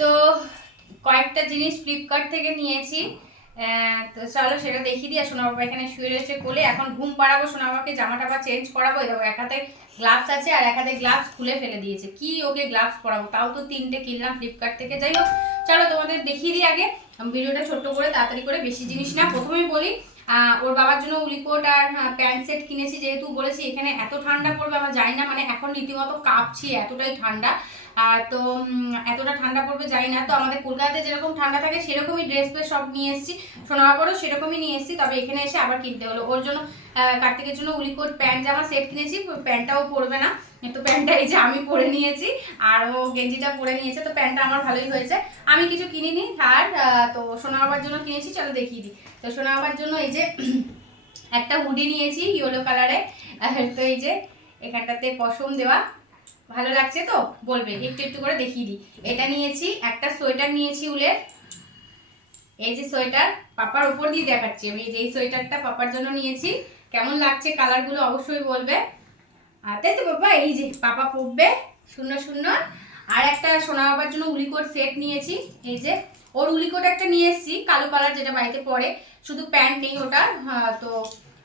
তো কয়েকটা জিনিস ফ্লিপকার্ট থেকে নিয়েছি, তো চলো সেটা দেখিয়ে দিই। সোনা বাবা এখানে শুয়ে রয়েছে কোলে, এখন ঘুম পাড়াবো সোনা বাবাকে, জামা টামা চেঞ্জ করাবো। দেখো এক হাতে গ্লাভস আছে আর এক হাতে গ্লাভস খুলে ফেলে দিয়েছে, কি ওকে গ্লাভস পরাবো, তাও তো 3টে কিনলাম ফ্লিপকার্ট থেকে। যাই হোক চলো তোমাদের দেখিয়ে দিই আগে ভিডিওটা ছোট্ট করে, তাড়াতাড়ি করে, বেশি জিনিস না। প্রথমেই বলি ওর বাবার জন্য উলিকোট আর প্যান্ট সেট কিনেছি, যেহেতু বলেছি এখানে এত ঠান্ডা পড়বে আমরা জানি না, মানে এখন রীতিমতো কাঁপছি, এতটাই ঠান্ডা। তো এতটা ঠান্ডা পড়বে জানি না, তো আমাদের কলকাতাতে যেরকম ঠান্ডা থাকে সেরকমই ড্রেস ফ্রেস সব নিয়ে এসেছি, সোনাবাবারও সেরকমই নিয়ে এসেছি, তবে এখানে এসে আবার কিনতে হলো। ওর জন্য কার্তিকের জন্য উলিকোট প্যান্ট জামা সেট কিনেছি, প্যান্টটাও পরবে না, তো প্যান্টটা এই যে আমি পরে নিয়েছি আর ও গেঞ্জিটা পরে নিয়েছে, তো প্যান্টটা আমার ভালোই হয়েছে। আমি কিছু কিনিনি, আর তো সোনা বাবার জন্য কিনেছি, চলো দেখিয়ে দিই। তো সোনা বাবার জন্য এই যে একটা হুডি নিয়েছি ইয়েলো কালারে, তো এই যে এখানটাতে পশম দেওয়া, ভালো লাগছে তো বলবে, একটু একটু করে দেখিয়ে দিই। এটা নিয়েছি, একটা সোয়েটার নিয়েছি উলের, এই যে সোয়েটার পাপার উপর দিয়ে দেখাচ্ছি আমি, এই সোয়েটারটা পাপার জন্য নিয়েছি, কেমন লাগছে কালারগুলো অবশ্যই বলবে। তাই তো বাবা, এই যে পাপা পরবে সুন্দর সুন্দর। আর একটা সোনা বাবার জন্য উলিকোট সেট নিয়েছি, এই যে ওর উলিকোট একটা নিয়ে এসেছি কালো কালার, যেটা বাড়িতে পরে, শুধু প্যান্ট নেই ওটা। তো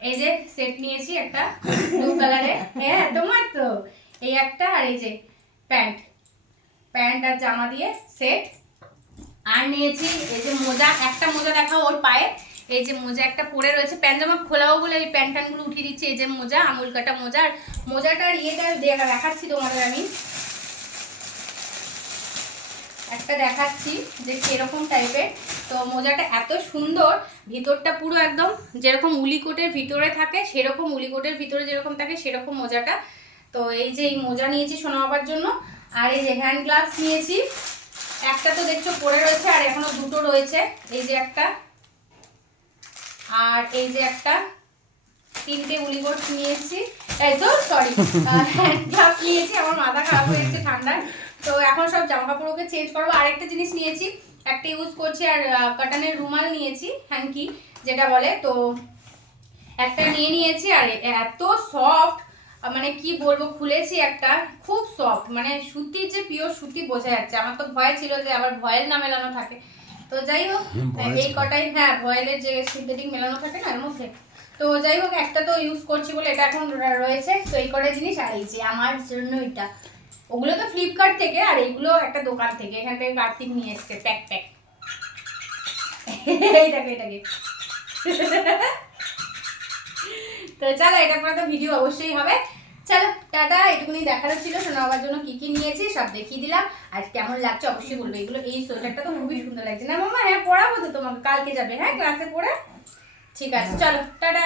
এই যে সেট নিয়েছি একটা ব্লু কালারে, হ্যাঁ তোমার তো এই একটা, আর এই যে প্যান্ট প্যান্ট আর জামা দিয়ে সেট। আর নিয়েছি এই যে মোজা, একটা মোজা দেখাও ওর পায়ে, এই যে মোজা একটা পরে রয়েছে, প্যান্ট জামা খোলাও বলে এই প্যান্ট ট্যান্টগুলো উঠিয়ে দিচ্ছে। এই যে মোজা, আমুল কাটা মোজা, আর মোজাটার ইয়েটা দেখাচ্ছি তোমাদের আমি, একটা দেখাচ্ছি যে কিরকম টাইপের। তো মোজাটা এত সুন্দর, ভিতরটা পুরো একদম যেরকম উলিকোটের ভিতরে থাকে সেরকম, উলিকোটের ভিতরে যেরকম থাকে সেরকম মোজাটা। তো এই যে এই মোজা নিয়েছি সোনা বাবার জন্য। আর এই যে হ্যান্ড গ্লাভস নিয়েছি, একটা তো দেখছো পরে রয়েছে আর এখনো দুটো রয়েছে, এই যে একটা আর এই যে একটা, 3টে উলিকোট নিয়েছি, এই তো সরি হ্যান্ড গ্লাভস নিয়েছি, আমার মাথা খারাপ হয়ে গেছে ঠান্ডায়। তো এখন সব জামা কাপড়কে চেঞ্জ করবো। আরেকটা জিনিস নিয়েছি, একটা ইউজ করছি, আর কটনের রুমাল নিয়েছি, হ্যাঙ্কি যেটা বলে, তো একটা নিয়েছি। আর এত সফট, মানে কি বলবো, খুলেছি একটা, খুব সফট, মানে সুতি, যে পিওর সুতি বোঝা যাচ্ছে। আমার তো ভয় ছিল যে আবার ভয়েল না মেলানো থাকে, তো যাই হোক এই কটাই, হ্যাঁ ভয়েলের যে সিনথেটিক মেলানো থাকে না এর মধ্যে, তো যাই হোক একটা তো ইউজ করছি বলে এটা এখন রয়েছে। তো এই কটা জিনিস, আর এই যে আমার জন্য এটা, ওগুলো তো ফ্লিপকার্ট থেকে, আর এইগুলো একটা দোকান থেকে, এখান থেকে কার্তিক নিয়ে এসছে প্যাক প্যাক এই দেখো এটাকে তো চলো, এটা পরে তো ভিডিও অবশ্যই হবে। চলো টাটা, এটুকুনি দেখানো ছিল সোনা বাবার জন্য কি কি নিয়েছি সব দেখিয়ে দিলাম। আর কেমন লাগছে অবশ্যই বলবে। এগুলো, এই সোয়েটারটা তো খুবই সুন্দর লাগছে না মামা? হ্যাঁ পড়াবো তো তোমাকে, কালকে যাবে হ্যাঁ ক্লাসে পড়ে, ঠিক আছে চলো টাটা।